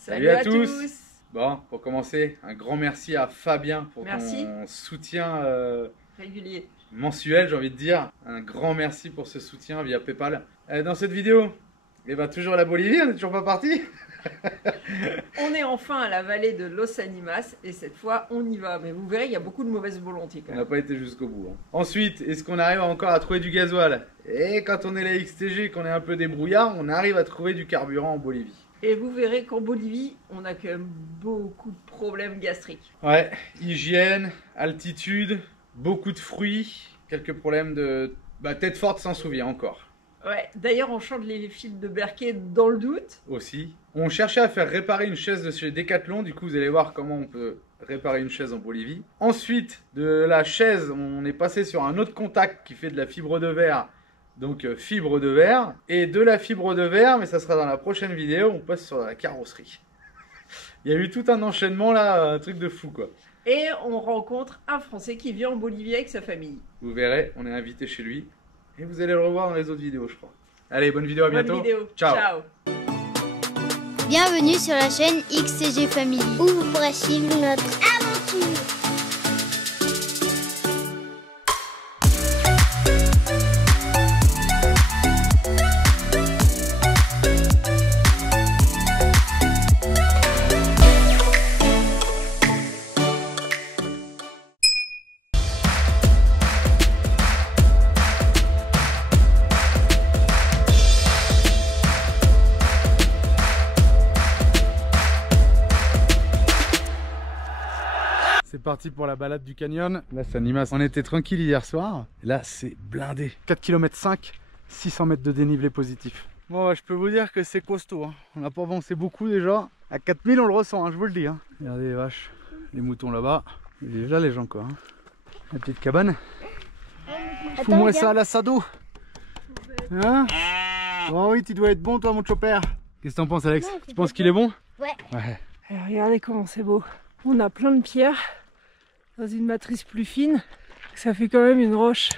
Salut à tous. Bon, pour commencer, un grand merci à Fabien pour ton soutien régulier. Mensuel, j'ai envie de dire. Un grand merci pour ce soutien via PayPal. Dans cette vidéo, toujours la Bolivie, on n'est toujours pas parti. On est enfin à la vallée de Los Animas et cette fois on y va. Mais vous verrez, il y a beaucoup de mauvaise volonté quand même. On n'a pas été jusqu'au bout. Ensuite, est-ce qu'on arrive encore à trouver du gasoil? Et quand on est la XTG, qu'on est un peu débrouillard, on arrive à trouver du carburant en Bolivie. Et vous verrez qu'en Bolivie, on a quand même beaucoup de problèmes gastriques. Ouais, hygiène, altitude, beaucoup de fruits, quelques problèmes de... tête forte s'en souvient encore. Ouais, d'ailleurs on change les fils de Berquet dans le doute. Aussi. On cherchait à faire réparer une chaise de chez Decathlon, du coup vous allez voir comment on peut réparer une chaise en Bolivie. Ensuite, de la chaise, on est passé sur un autre contact qui fait de la fibre de verre. Donc fibre de verre, et de la fibre de verre, mais ça sera dans la prochaine vidéo, on passe sur la carrosserie. Il y a eu tout un enchaînement là, un truc de fou quoi. Et on rencontre un Français qui vit en Bolivie avec sa famille. Vous verrez, on est invité chez lui, et vous allez le revoir dans les autres vidéos je crois. Allez, bonne vidéo, à bientôt. Bonne vidéo. Ciao. Ciao. Bienvenue sur la chaîne XTG Family, où vous pourrez suivre notre aventure. C'est parti pour la balade du canyon. Là, c'est Animas. On était tranquille hier soir. Là, c'est blindé. 4 km 5, 600 mètres de dénivelé positif. Bon, je peux vous dire que c'est costaud. Hein. On n'a pas avancé beaucoup déjà. À 4000, on le ressent, hein, je vous le dis. Hein. Regardez les vaches, les moutons là-bas. Et déjà les gens, quoi. Hein. La petite cabane. Fous-moi ça à l'assado. Hein? Oh oui, tu dois être bon, toi, mon chopper. Qu'est-ce que t'en penses, Alex? Tu penses qu'il est bon? Ouais. Alors, regardez comment c'est beau. On a plein de pierres dans une matrice plus fine. Ça fait quand même une roche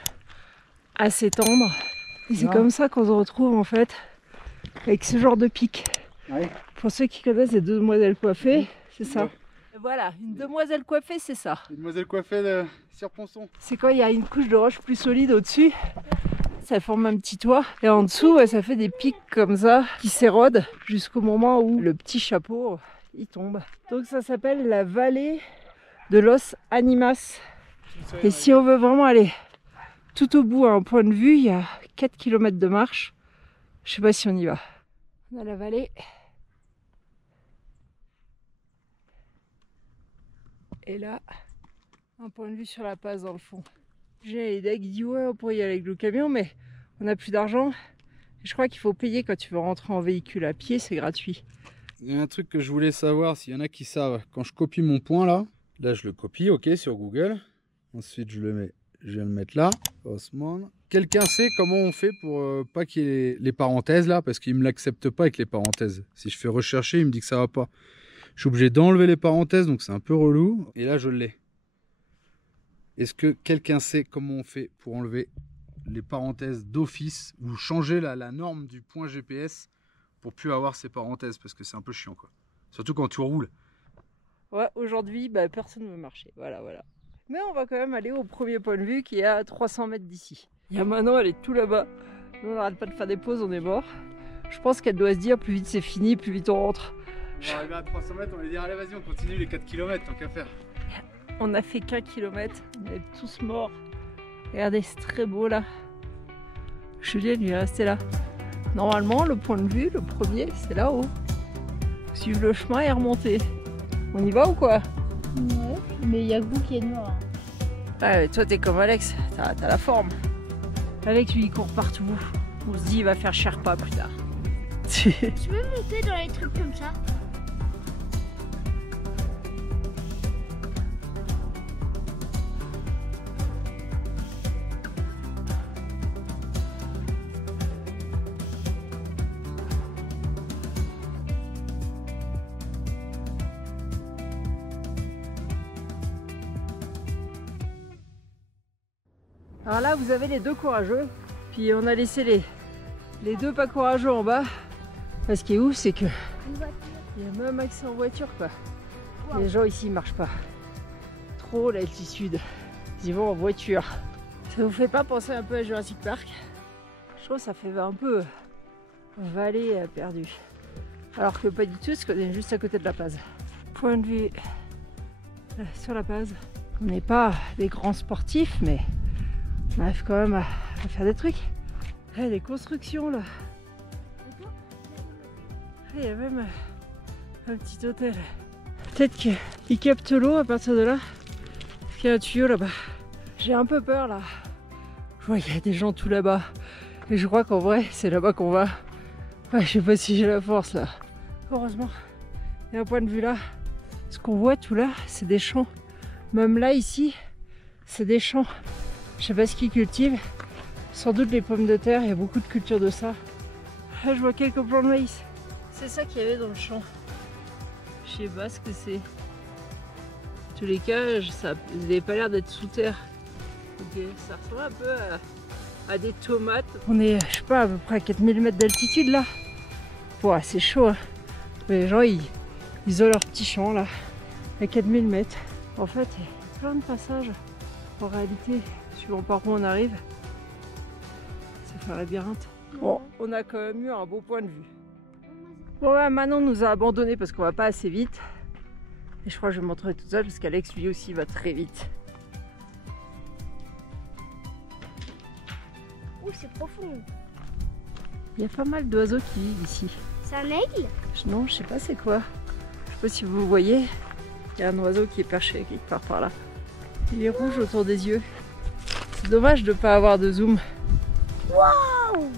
assez tendre. Et c'est comme ça qu'on se retrouve en fait avec ce genre de pic. Ouais. Pour ceux qui connaissent les deux demoiselles coiffées, c'est ça. Et voilà, une demoiselle coiffée, c'est ça. Une demoiselle coiffée de Cirponçon. C'est quand il y a une couche de roche plus solide au-dessus. Ça forme un petit toit. Et en dessous, ça fait des pics comme ça qui s'érodent jusqu'au moment où le petit chapeau il tombe. Donc ça s'appelle la vallée de Los Animas. Et si on veut vraiment aller tout au bout à un point de vue, il y a 4 km de marche. Je sais pas si on y va. On a la vallée. Et là, un point de vue sur la passe dans le fond. J'ai Eda qui dit ouais on pourrait y aller avec le camion mais on n'a plus d'argent. Je crois qu'il faut payer quand tu veux rentrer en véhicule à pied, c'est gratuit. Il y a un truc que je voulais savoir, s'il y en a qui savent. Quand je copie mon point là je le copie, ok, sur Google. Ensuite je vais le mettre là, Osman. Quelqu'un sait comment on fait pour pas qu'il y ait les parenthèses là, parce qu'il me l'accepte pas avec les parenthèses. Si je fais rechercher, il me dit que ça va pas. Je suis obligé d'enlever les parenthèses, donc c'est un peu relou. Et là je l'ai. Est-ce que quelqu'un sait comment on fait pour enlever les parenthèses d'office ou changer la norme du point GPS pour plus avoir ces parenthèses, parce que c'est un peu chiant quoi. Surtout quand tu roules. Ouais, aujourd'hui, personne ne veut marcher. Voilà. Mais on va quand même aller au premier point de vue qui est à 300 mètres d'ici. Il y a Manon, elle est tout là-bas. Nous, on n'arrête pas de faire des pauses, on est mort. Je pense qu'elle doit se dire plus vite c'est fini, plus vite on rentre. On va arriver à 300 mètres, on va dire allez vas-y on continue les 4 km tant qu'à faire. On a fait qu'un kilomètre, on est tous morts. Regardez, c'est très beau là. Julien lui est resté là. Normalement, le point de vue, le premier, c'est là-haut. Suivre le chemin et remonter. On y va ou quoi? Ouais, mais il y a vous qui est noir. Ouais, toi t'es comme Alex, t'as la forme. Alex lui il court partout. On se dit il va faire Sherpa plus tard. Je veux monter dans les trucs comme ça. Alors là vous avez les deux courageux, puis on a laissé les deux pas courageux en bas. Ce qui est ouf c'est que Il y a même accès en voiture quoi. Les gens ici ils marchent pas. Trop l'altitude. Ils y vont en voiture. Ça vous fait pas penser un peu à Jurassic Park? Je trouve que ça fait un peu vallée perdue. Alors que pas du tout, parce qu'on est juste à côté de La Paz. Point de vue sur La Paz. On n'est pas des grands sportifs, mais on arrive quand même à faire des trucs. Il y a des constructions là. Il y a même un petit hôtel. Peut-être qu'il capte l'eau à partir de là. Parce qu'il y a un tuyau là-bas. J'ai un peu peur là. Je vois qu'il y a des gens tout là-bas. Et je crois qu'en vrai, c'est là-bas qu'on va. Ouais, je sais pas si j'ai la force là. Heureusement, il y a un point de vue là. Ce qu'on voit tout là, c'est des champs. Même là, ici, c'est des champs. Je sais pas ce qu'ils cultivent. Sans doute les pommes de terre, il y a beaucoup de culture de ça. Là, je vois quelques plants de maïs. C'est ça qu'il y avait dans le champ. Je sais pas ce que c'est. En tous les cas, ça n'avait pas l'air d'être sous terre. Ok, ça ressemble un peu à des tomates. On est, je sais pas, à peu près à 4000 mètres d'altitude là. Ouais, c'est chaud. Hein. Les gens, ils ont leur petit champ là, à 4000 mètres. En fait, il y a plein de passages. En réalité, suivant par où on arrive, ça fait un labyrinthe. Bon, on a quand même eu un beau point de vue. Bon, ouais, Manon nous a abandonnés parce qu'on va pas assez vite. Et je crois que je vais me retrouver toute seule parce qu'Alex lui aussi va très vite. Ouh, c'est profond. Il y a pas mal d'oiseaux qui vivent ici. C'est un aigle? Non, je sais pas c'est quoi. Je sais pas si vous voyez. Il y a un oiseau qui est perché quelque part par là. Il est rouge autour des yeux. C'est dommage de pas avoir de zoom. Waouh!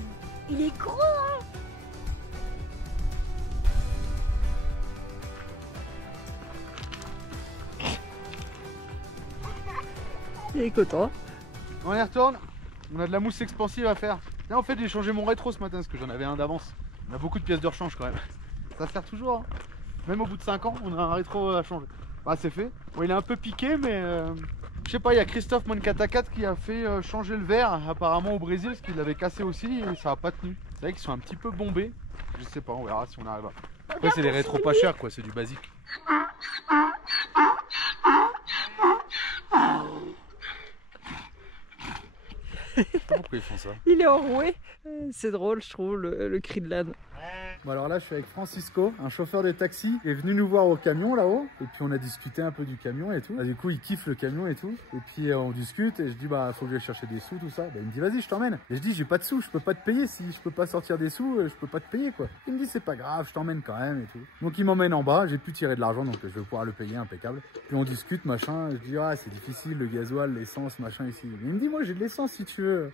Il est gros, hein? Il est content. On y retourne. On a de la mousse expansive à faire. Là, en fait, j'ai changé mon rétro ce matin parce que j'en avais un d'avance. On a beaucoup de pièces de rechange quand même. Ça sert toujours. Hein. Même au bout de 5 ans, on a un rétro à changer. Bah, c'est fait. Bon, il est un peu piqué, mais je sais pas. Il y a Christophe Moncatacat qui a fait changer le verre apparemment au Brésil parce qu'il l'avait cassé aussi et ça a pas tenu. C'est vrai qu'ils sont un petit peu bombés. Je sais pas, on verra si on arrive à. Après, c'est des rétros pas chers quoi, c'est du basique. Pourquoi ils font ça? Il est enroué. C'est drôle, je trouve, le cri de l'âne. Bon alors là je suis avec Francisco, un chauffeur de taxi qui est venu nous voir au camion là-haut et puis on a discuté un peu du camion et tout. Bah, du coup il kiffe le camion et tout et puis on discute et je dis bah faut que j'aille chercher des sous tout ça. Bah, il me dit vas-y je t'emmène. Et je dis j'ai pas de sous, je peux pas te payer, si je peux pas sortir des sous je peux pas te payer quoi. Il me dit c'est pas grave, je t'emmène quand même et tout. Donc il m'emmène en bas, j'ai pu tirer de l'argent donc je vais pouvoir le payer impeccable. Puis on discute machin, je dis ah c'est difficile le gasoil, l'essence machin ici. Il me dit moi j'ai de l'essence si tu veux.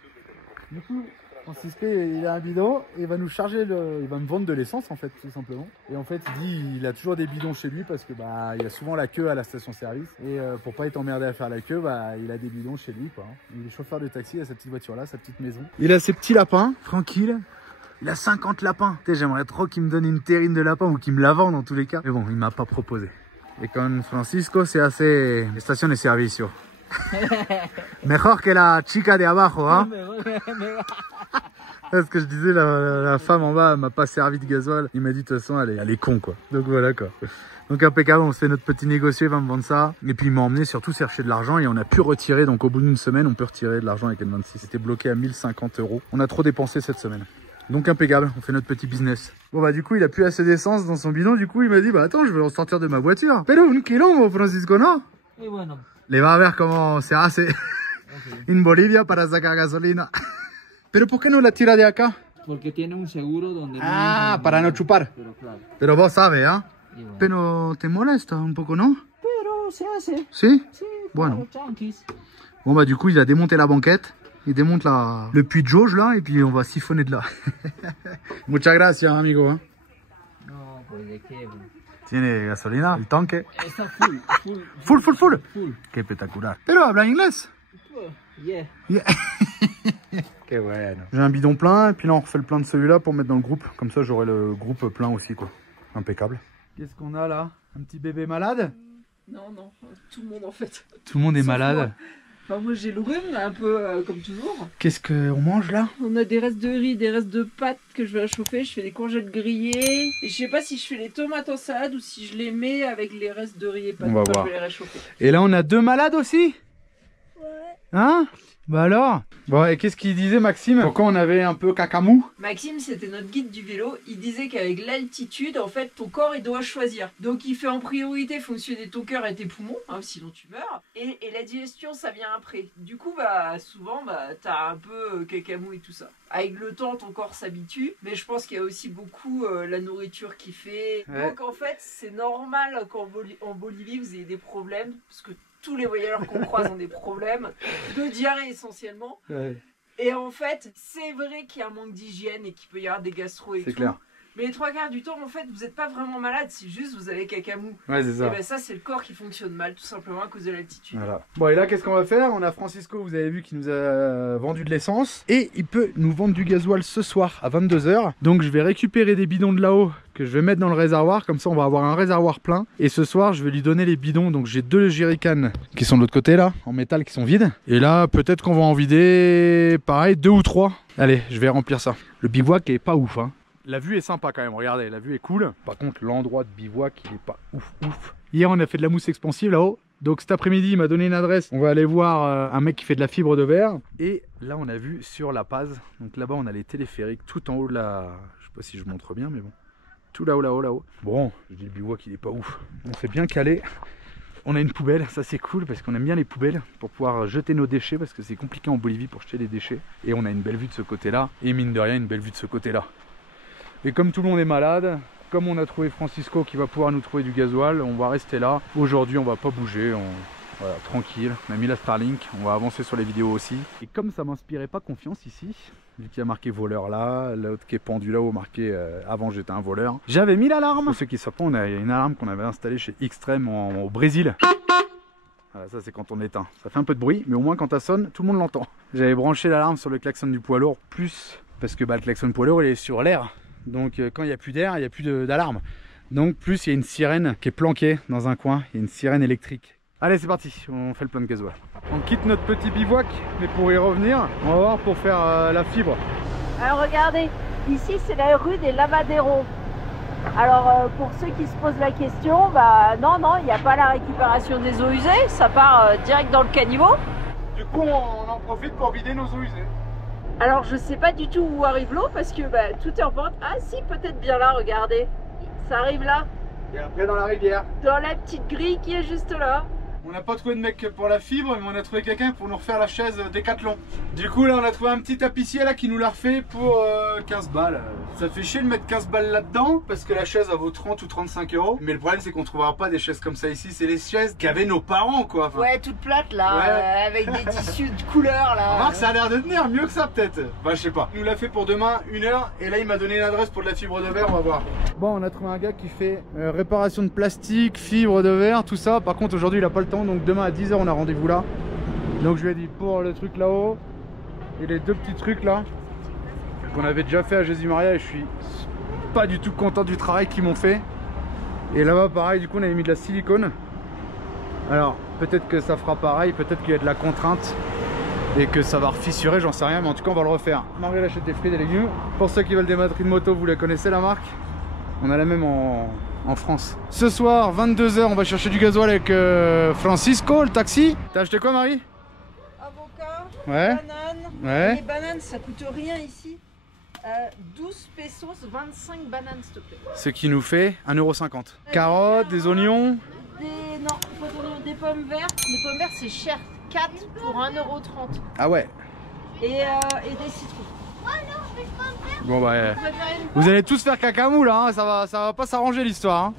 Du coup Francisco il a un bidon et il va nous charger il va me vendre de l'essence en fait tout simplement. Et en fait il dit il a toujours des bidons chez lui parce que bah il y a souvent la queue à la station service et pour pas être emmerdé à faire la queue bah il a des bidons chez lui quoi. Il est chauffeur de taxi, il a sa petite voiture là, sa petite maison. Il a ses petits lapins tranquille. Il a 50 lapins. J'aimerais trop qu'il me donne une terrine de lapin ou qu'il me la vende dans tous les cas. Mais bon il m'a pas proposé. Et con Francisco c'est assez station de servicio. Mejor que la chica de abajo, hein. Parce que je disais, la femme en bas m'a pas servi de gasoil. Il m'a dit de toute façon, elle est con quoi. Donc voilà quoi. Donc impeccable, on se fait notre petit négocié, il va me vendre ça. Et puis il m'a emmené surtout chercher de l'argent et on a pu retirer. Donc au bout d'une semaine, on peut retirer de l'argent avec N26. C'était bloqué à 1050 €. On a trop dépensé cette semaine. Donc impeccable, on fait notre petit business. Bon bah du coup il a plus assez d'essence dans son bidon. Du coup il m'a dit bah attends, je vais en sortir de ma voiture. Pero un quilombo, Francisco, no? Y bueno. Le va a ver cómo se hace en Bolivia para sacar gasolina. Pero ¿por qué no la tira de acá? Porque tiene un seguro donde Ah, para no chupar. Pero claro. Pero vos sabes, ¿ah? Y bueno. Pero te molesta un poco, ¿no? Pero se hace. ¿Sí? Sí, Bueno. claro, tranquis. Bon bah du coup il a démonté la banquette. Il démonte le puits de jauge là et puis on va siphonner de là. Muchas gracias, amigo. Hein? No, pues de qué. Tiene gasolina, el tanque. Está full. Full. Full. Qué espectacular. Pero habla inglés. Yeah. Yeah. Qué bueno. J'ai un bidon plein et puis là on refait le plein de celui-là pour mettre dans le groupe. Comme ça j'aurai le groupe plein aussi quoi. Impeccable. Qu'est-ce qu'on a là? Un petit bébé malade? Non, tout le monde en fait. Tout le monde est Sauf malade. moi. Enfin, moi j'ai le rhume, un peu comme toujours. Qu'est-ce qu'on mange là? On a des restes de riz, des restes de pâtes que je vais réchauffer. Je fais des courgettes grillées. Et je sais pas si je fais les tomates en salade ou si je les mets avec les restes de riz et pâtes. On va Enfin, voir. je vais les réchauffer. Et là on a 2 malades aussi? Ouais. Hein? Bah alors? Bon, et qu'est-ce qu'il disait Maxime? Pourquoi on avait un peu cacamou? Maxime, c'était notre guide du vélo. Il disait qu'avec l'altitude, en fait, ton corps, il doit choisir. Donc, il fait en priorité fonctionner ton cœur et tes poumons, hein, sinon tu meurs. Et la digestion, ça vient après. Du coup, bah, souvent, bah, t'as un peu cacamou et tout ça. Avec le temps, ton corps s'habitue. Mais je pense qu'il y a aussi beaucoup la nourriture qui fait. Ouais. Donc, en fait, c'est normal qu'en en Bolivie, vous ayez des problèmes. Parce que tous les voyageurs qu'on croise ont des problèmes de diarrhée essentiellement. Ouais. Et en fait, c'est vrai qu'il y a un manque d'hygiène et qu'il peut y avoir des gastro et tout. C'est clair. Mais les 3/4 du temps, en fait, vous n'êtes pas vraiment malade, c'est juste vous avez cacamou. Ouais, c'est Et ça. ben ça, c'est le corps qui fonctionne mal, tout simplement à cause de l'altitude. Voilà. Bon, et là, qu'est-ce qu'on va faire? On a Francisco, vous avez vu, qui nous a vendu de l'essence. Et il peut nous vendre du gasoil ce soir à 22 h. Donc, je vais récupérer des bidons de là-haut que je vais mettre dans le réservoir. Comme ça, on va avoir un réservoir plein. Et ce soir, je vais lui donner les bidons. Donc, j'ai 2 jerrycans qui sont de l'autre côté, là, en métal, qui sont vides. Et là, peut-être qu'on va en vider, pareil, 2 ou 3. Allez, je vais remplir ça. Le bivouac est pas ouf, hein. La vue est sympa quand même, regardez, la vue est cool. Par contre, l'endroit de bivouac, il est pas ouf. Hier, on a fait de la mousse expansive là-haut. Donc cet après-midi, il m'a donné une adresse. On va aller voir un mec qui fait de la fibre de verre. Et là, on a vu sur La Paz. Donc là-bas, on a les téléphériques tout en haut de la... Je sais pas si je montre bien, mais bon. Tout là-haut. Bon, je dis le bivouac, il est pas ouf. On s'est bien calé. On a une poubelle, ça c'est cool parce qu'on aime bien les poubelles pour pouvoir jeter nos déchets parce que c'est compliqué en Bolivie pour jeter les déchets. Et on a une belle vue de ce côté-là. Et mine de rien, une belle vue de ce côté-là. Et comme tout le monde est malade, comme on a trouvé Francisco qui va pouvoir nous trouver du gasoil, on va rester là. Aujourd'hui, on va pas bouger, voilà, tranquille. On a mis la Starlink, on va avancer sur les vidéos aussi. Et comme ça m'inspirait pas confiance ici, vu qu'il y a marqué voleur là, l'autre qui est pendu là-haut marqué avant j'étais un voleur, j'avais mis l'alarme. Pour ceux qui savent pas, on a une alarme qu'on avait installée chez Xtreme au Brésil. Voilà, ça c'est quand on éteint. Ça fait un peu de bruit, mais au moins quand ça sonne, tout le monde l'entend. J'avais branché l'alarme sur le klaxon du poids lourd, plus parce que bah, le klaxon poids lourd il est sur l'air. Donc quand il n'y a plus d'air, il n'y a plus d'alarme. Donc plus il y a une sirène qui est planquée dans un coin, il y a une sirène électrique. Allez c'est parti, on fait le plein de gasoil. On quitte notre petit bivouac, mais pour y revenir, on va voir pour faire la fibre. Alors regardez, ici c'est la rue des Lavaderos. Alors pour ceux qui se posent la question, bah non, il n'y a pas la récupération des eaux usées, ça part direct dans le caniveau. Du coup on en profite pour vider nos eaux usées. Alors je sais pas du tout où arrive l'eau parce que bah, tout est en pente. Ah si, peut-être bien là, regardez. Ça arrive là, Et après dans la rivière. dans la petite grille qui est juste là. On n'a pas trouvé de mec pour la fibre, mais on a trouvé quelqu'un pour nous refaire la chaise Décathlon. Du coup là on a trouvé un petit tapissier là qui nous l'a refait pour 15 balles. Ça fait chier de mettre 15 balles là-dedans parce que la chaise elle vaut 30 ou 35 euros. Mais le problème c'est qu'on trouvera pas des chaises comme ça ici, c'est les chaises qu'avaient nos parents quoi. Enfin, Ouais, toute plate là, Ouais. avec des tissus de couleur là. remarque ça a l'air de tenir mieux que ça peut-être. Bah je sais pas. Il nous l'a fait pour demain 1 heure et là il m'a donné une adresse pour de la fibre de verre, on va voir. Bon on a trouvé un gars qui fait réparation de plastique, fibre de verre, tout ça. Par contre aujourd'hui il a pas le temps donc demain à 10 h on a rendez-vous là. Donc je lui ai dit pour le truc là-haut et les 2 petits trucs là qu'on avait déjà fait à Jésus Maria et je suis pas du tout content du travail qu'ils m'ont fait. Et là-bas pareil, du coup on avait mis de la silicone. Alors peut-être que ça fera pareil, peut-être qu'il y a de la contrainte et que ça va refissurer, j'en sais rien, mais en tout cas on va le refaire. Marie elle achète des fruits et des légumes. Pour ceux qui veulent des batteries de moto, vous la connaissez la marque. On a la même en France. Ce soir 22 h on va chercher du gasoil avec Francisco, le taxi. T'as acheté quoi Marie? Avocat, Ouais. banane. Ouais. Les bananes ça coûte rien ici. 12 pesos, 25 bananes s'il te plaît. Ce qui nous fait 1,50 €. Carottes, des oignons. Non, pas d'oignons, des pommes vertes. Les pommes vertes c'est cher, 4 pour 1,30 €. Ah ouais. Et des citrons. Bon bah Vous préférez une vous allez tous faire cacamou là, hein, ça va pas s'arranger l'histoire. Hein.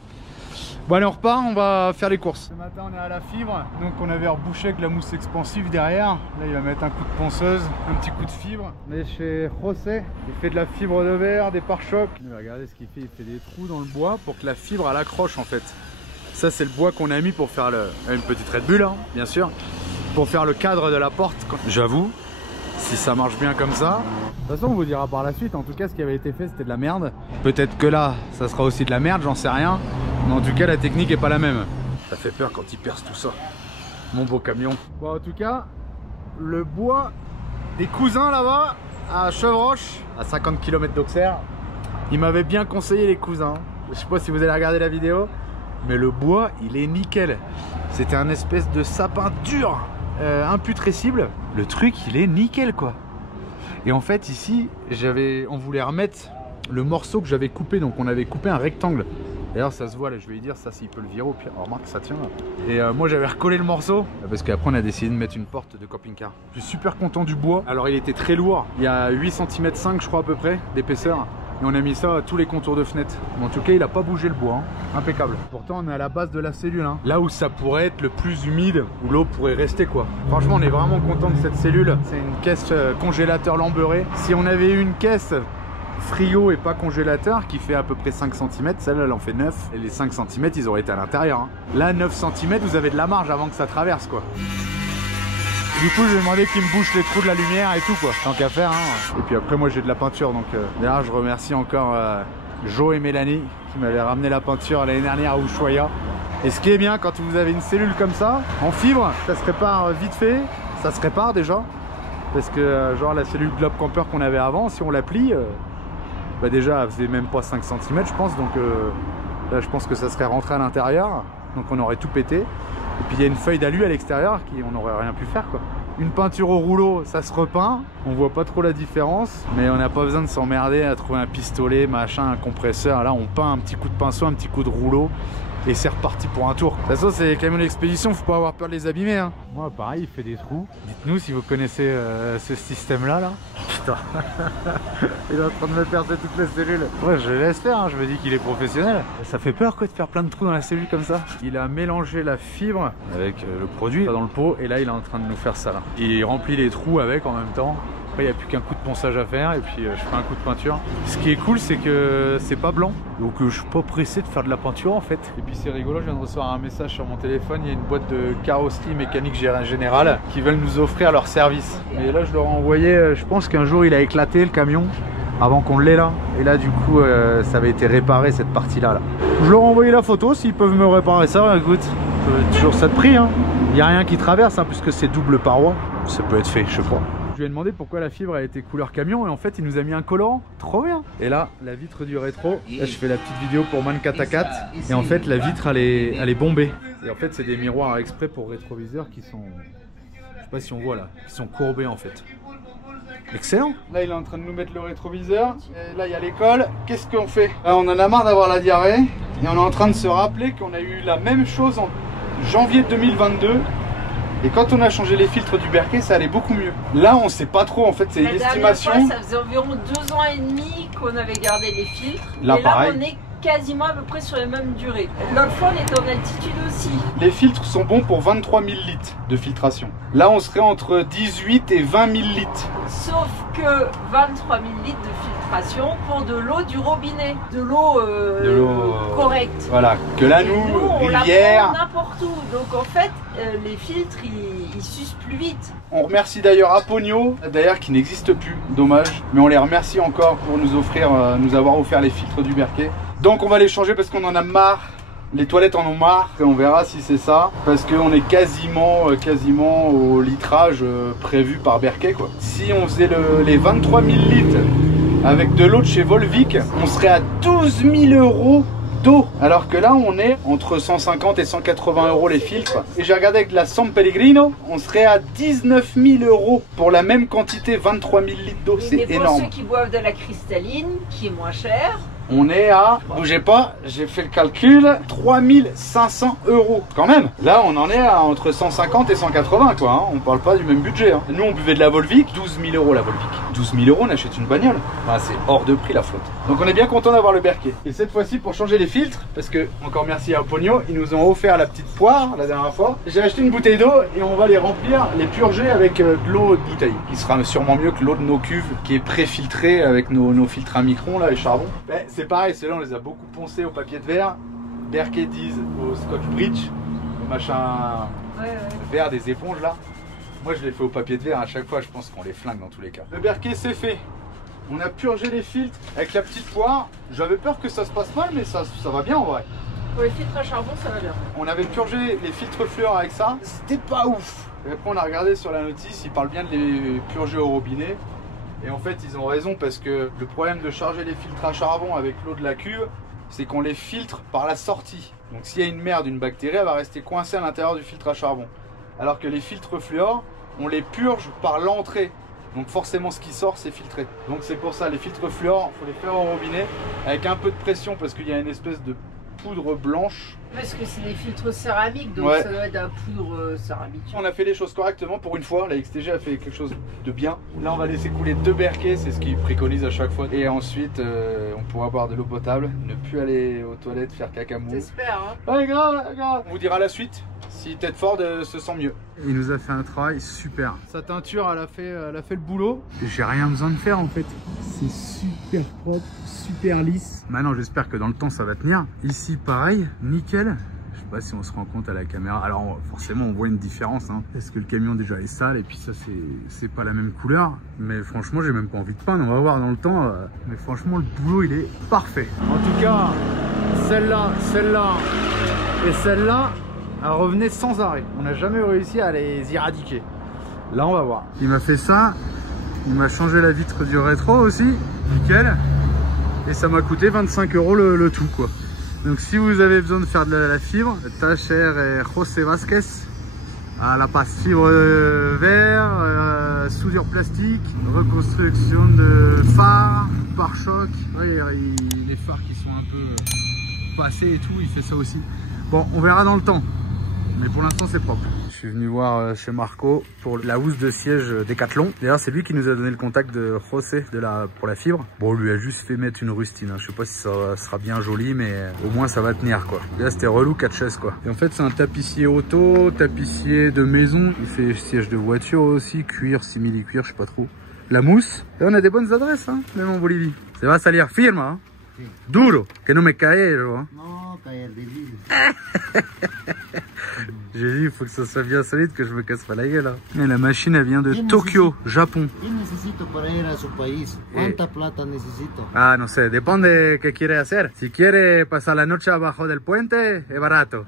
Bon allez on repart, on va faire les courses. Ce matin on est à la fibre, donc on avait rebouché avec la mousse expansive derrière. Là il va mettre un coup de ponceuse, un petit coup de fibre. On est chez José, il fait de la fibre de verre, des pare-chocs. Regardez ce qu'il fait, il fait des trous dans le bois pour que la fibre elle accroche en fait. Ça c'est le bois qu'on a mis pour faire une petite Red Bull hein, bien sûr. Pour faire le cadre de la porte. J'avoue, si ça marche bien comme ça. De toute façon on vous dira par la suite, en tout cas ce qui avait été fait c'était de la merde. Peut-être que là ça sera aussi de la merde, j'en sais rien. Mais en tout cas la technique est pas la même. Ça fait peur quand il perce tout ça. Mon beau camion. Bon en tout cas, le bois des cousins là-bas à Chevroche, à 50 km d'Auxerre. Ils m'avaient bien conseillé les cousins. Je sais pas si vous allez regarder la vidéo, mais le bois il est nickel. C'était un espèce de sapin dur, imputrescible. Le truc il est nickel quoi. Et en fait ici on voulait remettre le morceau que j'avais coupé, donc on avait coupé un rectangle. D'ailleurs ça se voit là, je vais lui dire ça s'il peut le virer au pire. Alors, remarque ça tient là. Et moi j'avais recollé le morceau parce qu'après on a décidé de mettre une porte de camping-car. Je suis super content du bois. Alors il était très lourd, il y a 8 cm 5 je crois à peu près d'épaisseur. Et on a mis ça à tous les contours de fenêtre. Mais en tout cas il a pas bougé le bois, hein. Impeccable. Pourtant on est à la base de la cellule, hein. Là où ça pourrait être le plus humide, où l'eau pourrait rester quoi. Franchement on est vraiment content de cette cellule. C'est une caisse congélateur lamberé. Si on avait eu une caisse frigo et pas congélateur qui fait à peu près 5 cm, celle-là elle en fait 9 et les 5 cm ils auraient été à l'intérieur, hein. Là 9 cm vous avez de la marge avant que ça traverse quoi. Du coup je vais demander qu'il me bouche les trous de la lumière et tout quoi, tant qu'à faire, hein. Et puis après moi j'ai de la peinture, donc d'ailleurs je remercie encore Jo et Mélanie qui m'avaient ramené la peinture l'année dernière à Ushuaia. Et ce qui est bien quand vous avez une cellule comme ça en fibre, ça se répare vite fait, ça se répare déjà parce que genre la cellule Globe Camper qu'on avait avant, si on la plie bah déjà elle faisait même pas 5 cm je pense, donc là je pense que ça serait rentré à l'intérieur, donc on aurait tout pété. Et puis il y a une feuille d'alu à l'extérieur qui on n'aurait rien pu faire quoi. Une peinture au rouleau ça se repeint, on voit pas trop la différence, mais on n'a pas besoin de s'emmerder à trouver un pistolet, machin, un compresseur. Là on peint un petit coup de pinceau, un petit coup de rouleau et c'est reparti pour un tour. De toute façon c'est camion d'expédition, faut pas avoir peur de les abîmer, hein. Moi pareil il fait des trous. Dites-nous si vous connaissez ce système là. Putain. Il est en train de me percer toutes les cellules. Ouais je laisse faire, hein. Je me dis qu'il est professionnel. Ça fait peur quoi de faire plein de trous dans la cellule comme ça. Il a mélangé la fibre avec le produit dans le pot et là il est en train de nous faire ça là. Il remplit les trous avec en même temps. Après il n'y a plus qu'un coup de ponçage à faire et puis je ferai un coup de peinture. Ce qui est cool c'est que c'est pas blanc, donc je suis pas pressé de faire de la peinture en fait. Et puis c'est rigolo, je viens de recevoir un message sur mon téléphone, il y a une boîte de carrosserie mécanique générale qui veulent nous offrir leur service. Et là je leur ai envoyé, je pense qu'un jour il a éclaté le camion avant qu'on l'ait là. Et là du coup ça avait été réparé cette partie là. Je leur ai envoyé la photo, s'ils peuvent me réparer ça, écoute, toujours ça de prix, hein. Il n'y a rien qui traverse hein, puisque c'est double paroi, ça peut être fait, je sais pas. Je lui ai demandé pourquoi la fibre a été couleur camion et en fait il nous a mis un colorant, trop bien. Et là la vitre du rétro, là je fais la petite vidéo pour Man 4x4 et en fait la vitre elle est bombée. Et en fait c'est des miroirs exprès pour rétroviseurs qui sont, je sais pas si on voit là, qui sont courbés en fait. Excellent. Là il est en train de nous mettre le rétroviseur, et là il y a l'école, qu'est-ce qu'on fait? Là on en a marre d'avoir la diarrhée et on est en train de se rappeler qu'on a eu la même chose en janvier 2022. Et quand on a changé les filtres du Berkey, ça allait beaucoup mieux. Là, on sait pas trop, en fait, c'est une estimation. Fois, ça faisait environ 2 ans et demi qu'on avait gardé les filtres. Là, et pareil. Là, on est quasiment à peu près sur les mêmes durées. L'autre fois, on était en altitude aussi. Les filtres sont bons pour 23 000 litres de filtration. Là, on serait entre 18 et 20 000 litres. Sauf que 23 000 litres de filtration pour de l'eau du robinet. De l'eau correcte. Voilà, que là, nous, rivière. On la prend n'importe où. Donc, en fait, les filtres, ils s'usent plus vite. On remercie d'ailleurs Aponio, d'ailleurs qui n'existe plus, dommage. Mais on les remercie encore pour nous avoir offert les filtres du Berkey. Donc on va les changer parce qu'on en a marre. Les toilettes en ont marre. Et on verra si c'est ça. Parce qu'on est quasiment au litrage prévu par Berkey quoi. Si on faisait les 23 000 litres avec de l'eau de chez Volvic, on serait à 12 000 € d'eau. Alors que là on est entre 150 et 180 € les filtres. Et j'ai regardé avec la San Pellegrino, on serait à 19 000 € pour la même quantité, 23 000 litres d'eau. C'est énorme. Pour ceux qui boivent de la cristalline, qui est moins cher. On est à, bougez pas, j'ai fait le calcul, 3500 € quand même. Là on en est à entre 150 et 180 quoi, hein. On parle pas du même budget, hein. Nous on buvait de la Volvic, 12 000 € la Volvic. 12 000 € on achète une bagnole. Enfin, c'est hors de prix la flotte. Donc on est bien content d'avoir le Berkey. Et cette fois-ci pour changer les filtres, parce que encore merci à Aponio, ils nous ont offert la petite poire la dernière fois. J'ai acheté une bouteille d'eau et on va les remplir, les purger avec de l'eau de bouteille. Qui sera sûrement mieux que l'eau de nos cuves qui est pré-filtrée avec nos filtres à micron là, les charbons. Ben, c'est pareil, ceux-là on les a beaucoup poncés au papier de verre. Berkey disent au Scotch Bridge, le machin vert des éponges là. Moi je les fais au papier de verre à chaque fois, je pense qu'on les flingue dans tous les cas. Le Berkey c'est fait. On a purgé les filtres avec la petite poire. J'avais peur que ça se passe mal mais ça va bien en vrai. Pour les filtres à charbon, ça va bien. On avait purgé les filtres fluor avec ça, c'était pas ouf. Et après on a regardé sur la notice, ils parlent bien de les purger au robinet. Et en fait ils ont raison parce que le problème de charger les filtres à charbon avec l'eau de la cuve, c'est qu'on les filtre par la sortie. Donc s'il y a une merde, une bactérie, elle va rester coincée à l'intérieur du filtre à charbon. Alors que les filtres fluor, on les purge par l'entrée. Donc forcément ce qui sort c'est filtré. Donc c'est pour ça les filtres fluor, il faut les faire au robinet avec un peu de pression parce qu'il y a une espèce de poudre blanche. Parce que c'est des filtres céramiques, donc Ouais. ça doit être de la poudre céramique. On a fait les choses correctement pour une fois, la XTG a fait quelque chose de bien. Là on va laisser couler 2 berquets, c'est ce qu'ils préconisent à chaque fois. Et ensuite on pourra boire de l'eau potable, ne plus aller aux toilettes faire caca mou. T'espères, hein? Ouais, grave. On vous dira la suite si Ted Ford se sent mieux. Il nous a fait un travail super. Sa teinture, elle a fait le boulot. J'ai rien besoin de faire en fait. C'est super propre, super lisse. Maintenant, j'espère que dans le temps, ça va tenir. Ici, pareil, nickel. Je sais pas si on se rend compte à la caméra. Alors forcément, on voit une différence. Hein. Est-ce que le camion déjà est sale et puis ça, c'est pas la même couleur. Mais franchement, j'ai même pas envie de peindre. On va voir dans le temps. Mais franchement, le boulot, il est parfait. En tout cas, celle-là et celle-là. Elle revenait sans arrêt. On n'a jamais réussi à les éradiquer. Là, on va voir. Il m'a fait ça. Il m'a changé la vitre du rétro aussi. Nickel. Et ça m'a coûté 25 € le tout, quoi. Donc, si vous avez besoin de faire de la fibre, Tacher et José Vázquez à La Paz. Fibre verre, soudure plastique, reconstruction de phares, pare-choc. Ouais, les phares qui sont un peu passés et tout, il fait ça aussi. Bon, on verra dans le temps. Mais pour l'instant c'est propre. Je suis venu voir chez Marco pour la housse de siège Decathlon. D'ailleurs c'est lui qui nous a donné le contact de José pour la fibre. Bon, on lui a juste fait mettre une rustine. Hein. Je sais pas si ça sera bien joli, mais au moins ça va tenir quoi. Et là c'était relou 4 chaises quoi. Et en fait c'est un tapissier auto, tapissier de maison. Il fait siège de voiture aussi, cuir, simili-cuir, je sais pas trop. La mousse. Et on a des bonnes adresses hein, même en Bolivie. Ça va salir firma. Hein. Sí. Duro, que no me cae. Hein. No, caer de l'île. J'ai dit, il faut que ça soit bien solide, que je me casse pas la gueule. Hein. Et la machine, elle vient de Tokyo, Japon. ¿Qué necesito para ir a su país? ¿Cuánta plata necesito? Ah, no sé, depende de qué quiere hacer. Si quiere pasar la noche abajo del puente, es barato.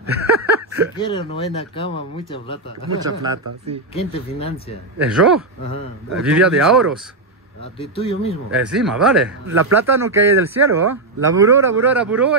Si quiere una buena cama, mucha plata. Mucha plata, sí. ¿Quién te financia? ¿Yo? Ajá. Vivía de ahorros. ¿A ti tuyo mismo? Sí, más vale. La plata no cae del cielo, ¿eh? Laburó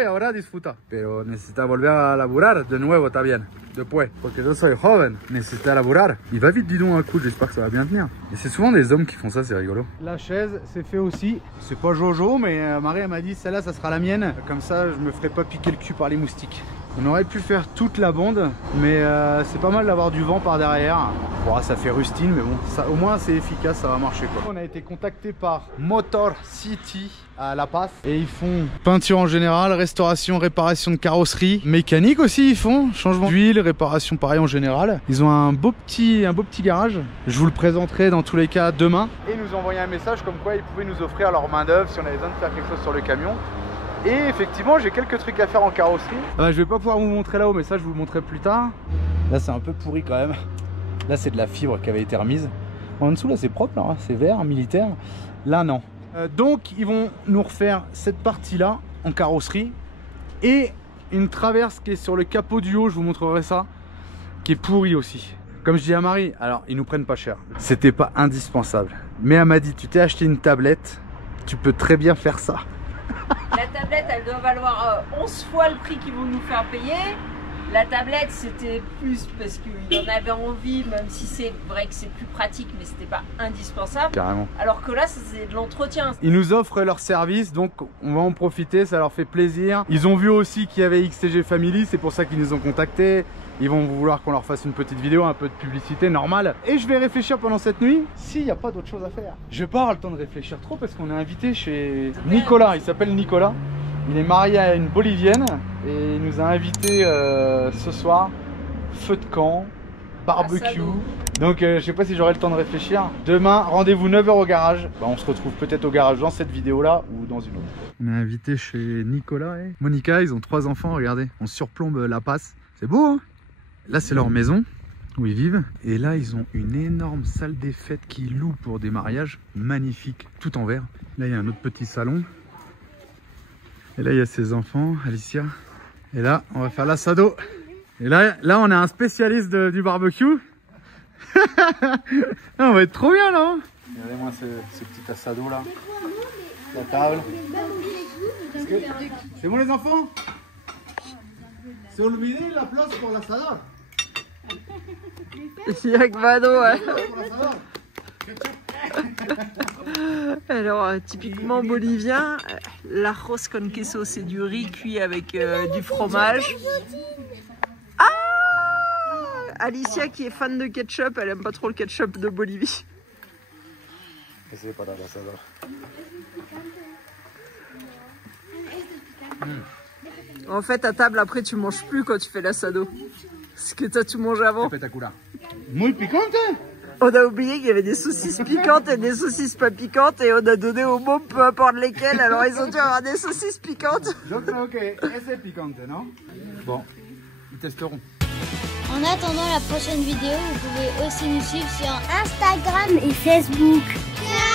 y ahora disfruta. Pero necesita volver a laburar de nuevo, está bien. Después, porque yo soy joven, necesita laburar. Il va vite, dis donc, un coup, j'espère que ça va bien tenir. Et c'est souvent des hommes qui font ça, c'est rigolo. La chaise, c'est fait aussi. C'est pas Jojo, mais Marie, elle m'a dit, celle-là, ça sera la mienne. Comme ça, je me ferai pas piquer le cul par les moustiques. On aurait pu faire toute la bande, mais c'est pas mal d'avoir du vent par derrière. Bon, ça fait rustine, mais bon, ça, au moins c'est efficace, ça va marcher quoi. On a été contacté par Motor City à La Paz et ils font peinture en général, restauration, réparation de carrosserie, mécanique aussi ils font, changement d'huile, réparation pareil en général. Ils ont un beau petit garage. Je vous le présenterai dans tous les cas demain. Et ils nous ont envoyé un message comme quoi ils pouvaient nous offrir leur main d'œuvre si on avait besoin de faire quelque chose sur le camion. Et effectivement, j'ai quelques trucs à faire en carrosserie. Je vais pas pouvoir vous montrer là-haut, mais ça, je vous le montrerai plus tard. Là, c'est un peu pourri quand même. Là, c'est de la fibre qui avait été remise. En dessous, là, c'est propre, là. C'est vert, militaire. Là, non. Donc, ils vont nous refaire cette partie-là en carrosserie. Et une traverse qui est sur le capot du haut, je vous montrerai ça, qui est pourrie aussi. Comme je dis à Marie, alors, ils nous prennent pas cher. C'était pas indispensable. Mais elle m'a dit, tu t'es acheté une tablette, tu peux très bien faire ça. La tablette, elle doit valoir 11 fois le prix qu'ils vont nous faire payer. La tablette, c'était plus parce qu'il en avait envie, même si c'est vrai que c'est plus pratique, mais c'était pas indispensable. Carrément. Alors que là, c'est de l'entretien. Ils nous offrent leur service, donc on va en profiter, ça leur fait plaisir. Ils ont vu aussi qu'il y avait XTG Family, c'est pour ça qu'ils nous ont contactés. Ils vont vouloir qu'on leur fasse une petite vidéo, un peu de publicité normale. Et je vais réfléchir pendant cette nuit s'il n'y a pas d'autre chose à faire. Je vais pas avoir le temps de réfléchir trop parce qu'on est invité chez Nicolas. Il s'appelle Nicolas. Il est marié à une Bolivienne et il nous a invités ce soir. Feu de camp, barbecue. Donc je sais pas si j'aurai le temps de réfléchir. Demain, rendez-vous 9 h au garage. On se retrouve peut-être au garage dans cette vidéo-là ou dans une autre. On est invité chez Nicolas et Monica. Ils ont 3 enfants, regardez. On surplombe La Paz. C'est beau, hein? Là, c'est leur maison où ils vivent. Et là, ils ont une énorme salle des fêtes qu'ils louent pour des mariages. Magnifique, tout en verre. Là, il y a un autre petit salon. Et là, il y a ses enfants, Alicia Et là, on va faire l'assado. Et là on est un spécialiste du barbecue. On va être trop bien là. Hein. Regardez-moi ce petit assado là. La table. C'est bon les enfants? Se olvidé la place pour l'asador. Il y a que Mano, ouais. Alors, typiquement bolivien, l'arroz con queso, c'est du riz cuit avec du fromage. Ah! Alicia, qui est fan de ketchup, elle aime pas trop le ketchup de Bolivie. C'est pas l'asador. En fait, à table, après, tu manges plus quand tu fais l'assado. Parce que toi, tu manges avant. Espectacular. Muy picante. On a oublié qu'il y avait des saucisses piquantes et des saucisses pas piquantes et on a donné aux mômes peu importe lesquelles, alors ils ont dû avoir des saucisses piquantes. Je crois que c'est picante, non? Bon, ils testeront. En attendant la prochaine vidéo, vous pouvez aussi nous suivre sur Instagram et Facebook. Ciao!